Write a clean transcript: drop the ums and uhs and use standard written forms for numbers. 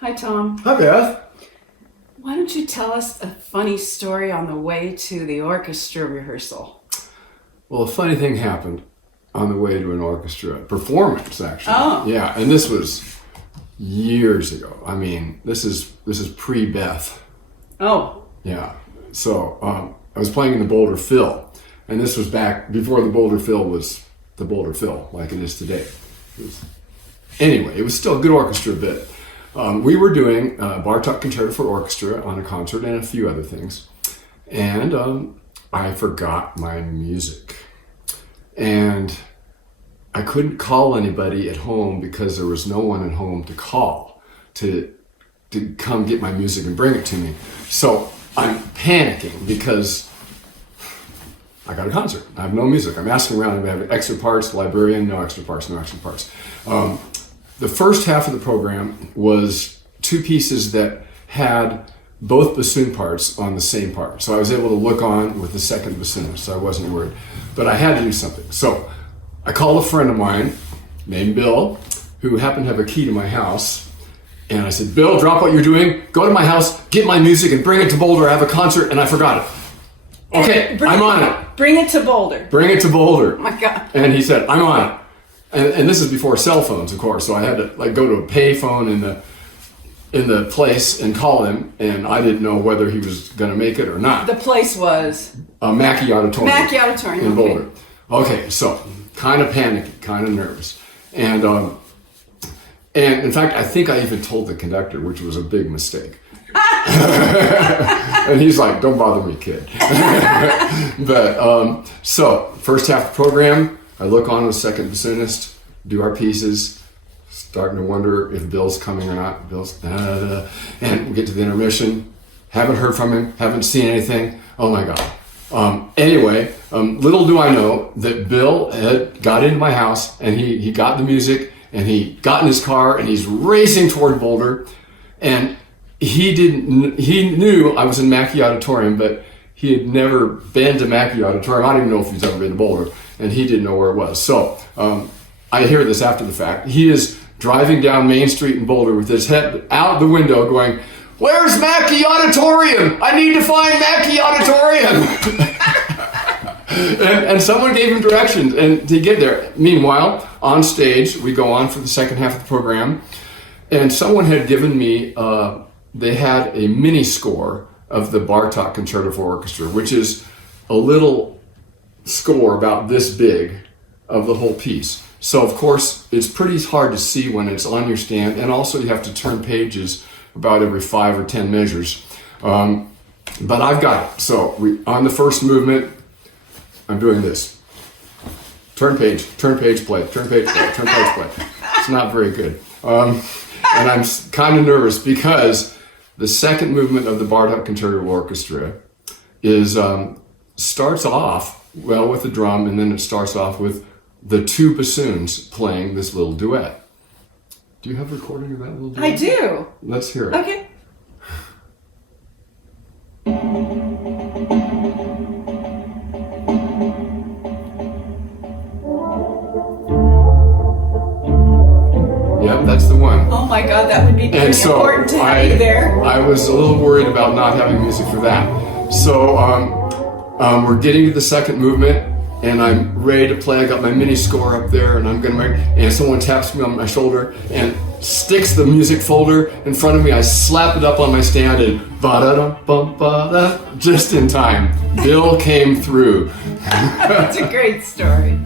Hi, Tom. Hi, Beth. Why don't you tell us a funny story on the way to the orchestra rehearsal? Well, a funny thing happened on the way to an orchestra performance, actually. Oh. Yeah, and this was years ago. I mean, this is pre-Beth. Oh. Yeah. So I was playing in the Boulder Phil, and this was back before the Boulder Phil was the Boulder Phil like it is today. Anyway, it was still a good orchestra bit. We were doing Bartok Concerto for Orchestra on a concert and a few other things. And I forgot my music. And I couldn't call anybody at home because there was no one at home to call to come get my music and bring it to me. So I'm panicking because I got a concert. I have no music. I'm asking around. I have extra parts, librarian, no extra parts, no extra parts. The first half of the program was two pieces that had both bassoon parts on the same part. So I was able to look on with the second bassoonist, so I wasn't worried. But I had to do something. So I called a friend of mine named Bill, who happened to have a key to my house. And I said, Bill, drop what you're doing, go to my house, get my music, and bring it to Boulder. I have a concert, and I forgot it. Okay, I'm on it. Bring it to Boulder. Bring it to Boulder. Oh my God. And he said, I'm on it. And this is before cell phones, of course, so I had to go to a pay phone in the place and call him, and I didn't know whether he was going to make it or not. The place was? Mackey Auditorium. Mackey Auditorium. In Boulder. Okay, so kind of panicky, kind of nervous. And in fact, I think I even told the conductor, which was a big mistake. And he's like, don't bother me, kid. But so first half of the program, I look on with second bassoonist, do our pieces, starting to wonder if Bill's coming or not. Bill's and we get to the intermission. Haven't heard from him, haven't seen anything. Oh my God. Anyway, little do I know that Bill had got into my house and he got the music and he got in his car and he's racing toward Boulder. And he knew I was in Mackey Auditorium, but he had never been to Mackey Auditorium. I don't even know if he's ever been to Boulder, and he didn't know where it was. So I hear this after the fact. He is driving down Main Street in Boulder with his head out the window going, where's Mackey Auditorium? I need to find Mackey Auditorium. and someone gave him directions and to get there. Meanwhile, on stage, we go on for the second half of the program, and someone had given me, they had a mini score of the Bartok Concerto for Orchestra, which is a little score about this big of the whole piece. So of course, it's pretty hard to see when it's on your stand, and also you have to turn pages about every 5 or 10 measures. But I've got it. So on the first movement, I'm doing this. Turn page, play, turn page, play, turn page, play. It's not very good. And I'm kind of nervous because the second movement of the Bartok Concerto Orchestra is starts off well with the drum, and then it starts off with the two bassoons playing this little duet. Do you have a recording of that little duet? I do. Let's hear it. Okay. Yep, that's the one. Oh my God, that would be pretty important to have you there. I was a little worried about not having music for that. So we're getting to the second movement, and I'm ready to play. I got my mini score up there, and I'm gonna make. And someone taps me on my shoulder and sticks the music folder in front of me. I slap it up on my stand, and ba-da-dum-bum-ba-da, just in time. Bill came through. That's a great story.